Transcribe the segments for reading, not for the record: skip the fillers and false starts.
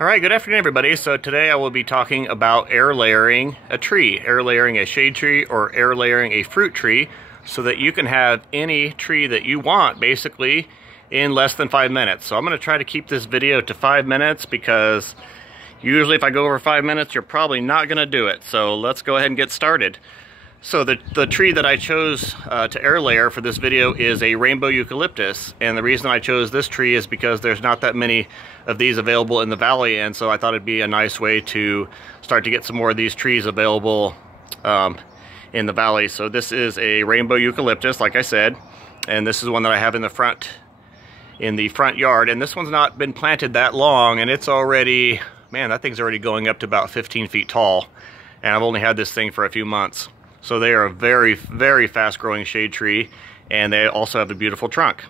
Alright, good afternoon everybody. So today I will be talking about air layering a tree, air layering a shade tree or air layering a fruit tree so that you can have any tree that you want basically in less than 5 minutes. So I'm going to try to keep this video to 5 minutes because usually if I go over 5 minutes you're probably not going to do it. So let's go ahead and get started. So the tree that I chose to air layer for this video is a Rainbow Eucalyptus, and the reason I chose this tree is because there's not that many of these available in the valley, and so I thought it'd be a nice way to start to get some more of these trees available in the valley. So this is a Rainbow Eucalyptus, like I said, and this is one that I have in the front yard, and this one's not been planted that long, and it's already, man, that thing's already going up to about 15 feet tall, and I've only had this thing for a few months. So they are a very, very fast growing shade tree, and they also have a beautiful trunk.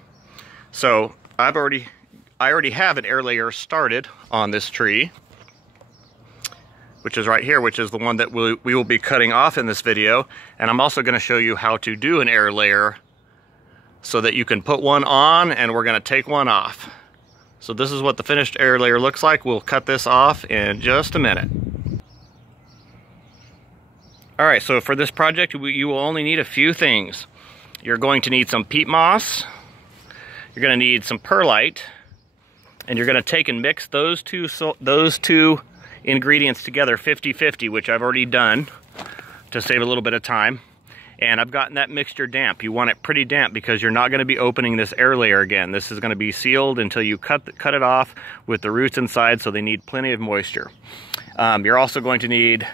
So I already have an air layer started on this tree, which is right here, which is the one that we will be cutting off in this video. And I'm also going to show you how to do an air layer so that you can put one on, and we're going to take one off. So this is what the finished air layer looks like. We'll cut this off in just a minute. Alright, so for this project you will only need a few things. You're going to need some peat moss, you're going to need some perlite, and you're going to take and mix those two ingredients together 50-50, which I've already done to save a little bit of time. And I've gotten that mixture damp. You want it pretty damp because you're not going to be opening this air layer again. This is going to be sealed until you cut it off with the roots inside, so they need plenty of moisture. You're also going to need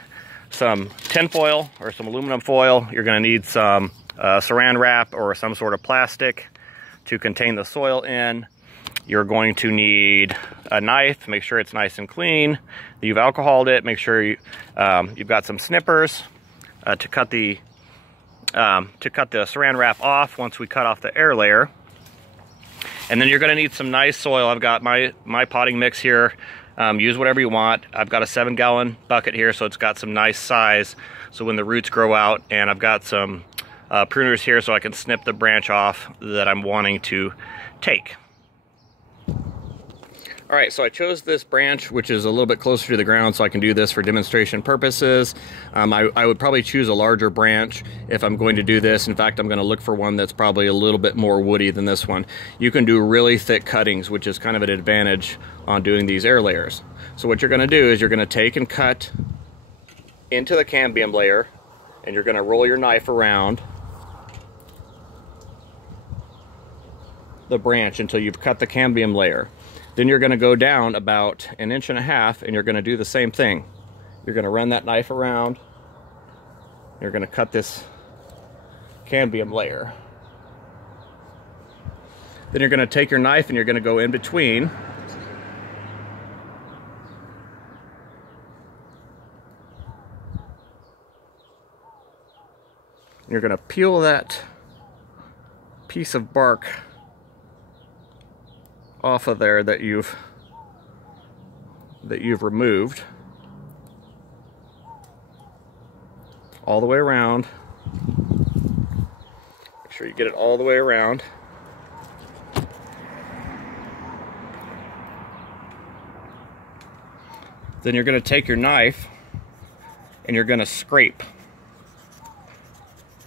some tin foil or some aluminum foil. You're going to need some saran wrap or some sort of plastic to contain the soil in. You're going to need a knife. Make sure it's nice and clean. You've alcoholed it. Make sure you've got some snippers to cut the saran wrap off once we cut off the air layer. And then you're going to need some nice soil. I've got my potting mix here. Use whatever you want. I've got a 7-gallon bucket here, so it's got some nice size so when the roots grow out, and I've got some pruners here so I can snip the branch off that I'm wanting to take. Alright, so I chose this branch which is a little bit closer to the ground so I can do this for demonstration purposes. I would probably choose a larger branch if I'm going to do this. In fact, I'm going to look for one that's probably a little bit more woody than this one. You can do really thick cuttings, which is kind of an advantage on doing these air layers. So what you're going to do is you're going to take and cut into the cambium layer, and you're going to roll your knife around the branch until you've cut the cambium layer. Then you're going to go down about 1.5 inches and you're going to do the same thing. You're going to run that knife around. You're going to cut this cambium layer. Then you're going to take your knife and you're going to go in between. You're going to peel that piece of bark off of there that you've removed all the way around. Make sure you get it all the way around. Then you're going to take your knife and you're going to scrape.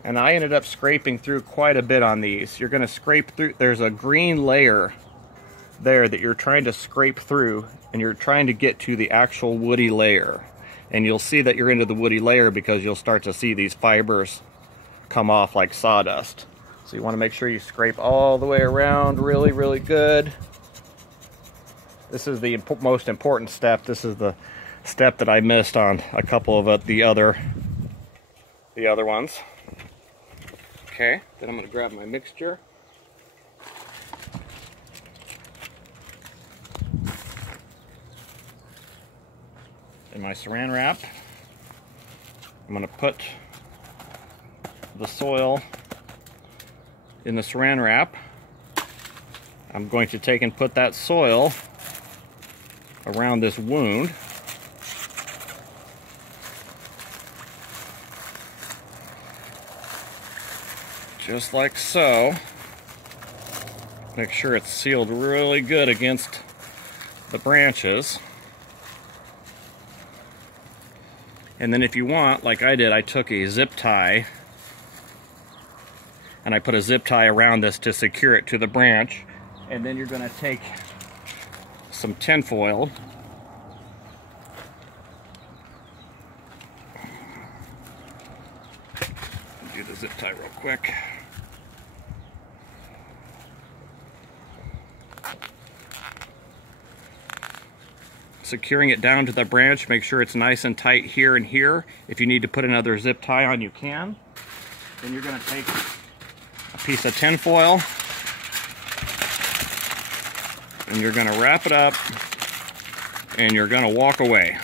And I ended up scraping through quite a bit on these. You're going to scrape through, there's a green layer there that you're trying to scrape through, and you're trying to get to the actual woody layer, and you'll see that you're into the woody layer because you'll start to see these fibers come off like sawdust. So you want to make sure you scrape all the way around really, really good. This is the most important step. This is the step that I missed on a couple of the other ones. Okay, then I'm going to grab my mixture. In my saran wrap, I'm going to put the soil in the saran wrap. I'm going to take and put that soil around this wound. Just like so. Make sure it's sealed really good against the branches. And then if you want, like I did, I took a zip tie and I put a zip tie around this to secure it to the branch. And then you're going to take some tinfoil. Do the zip tie real quick. Securing it down to the branch, make sure it's nice and tight here and here. If you need to put another zip tie on, you can. Then you're going to take a piece of tinfoil and you're going to wrap it up and you're going to walk away.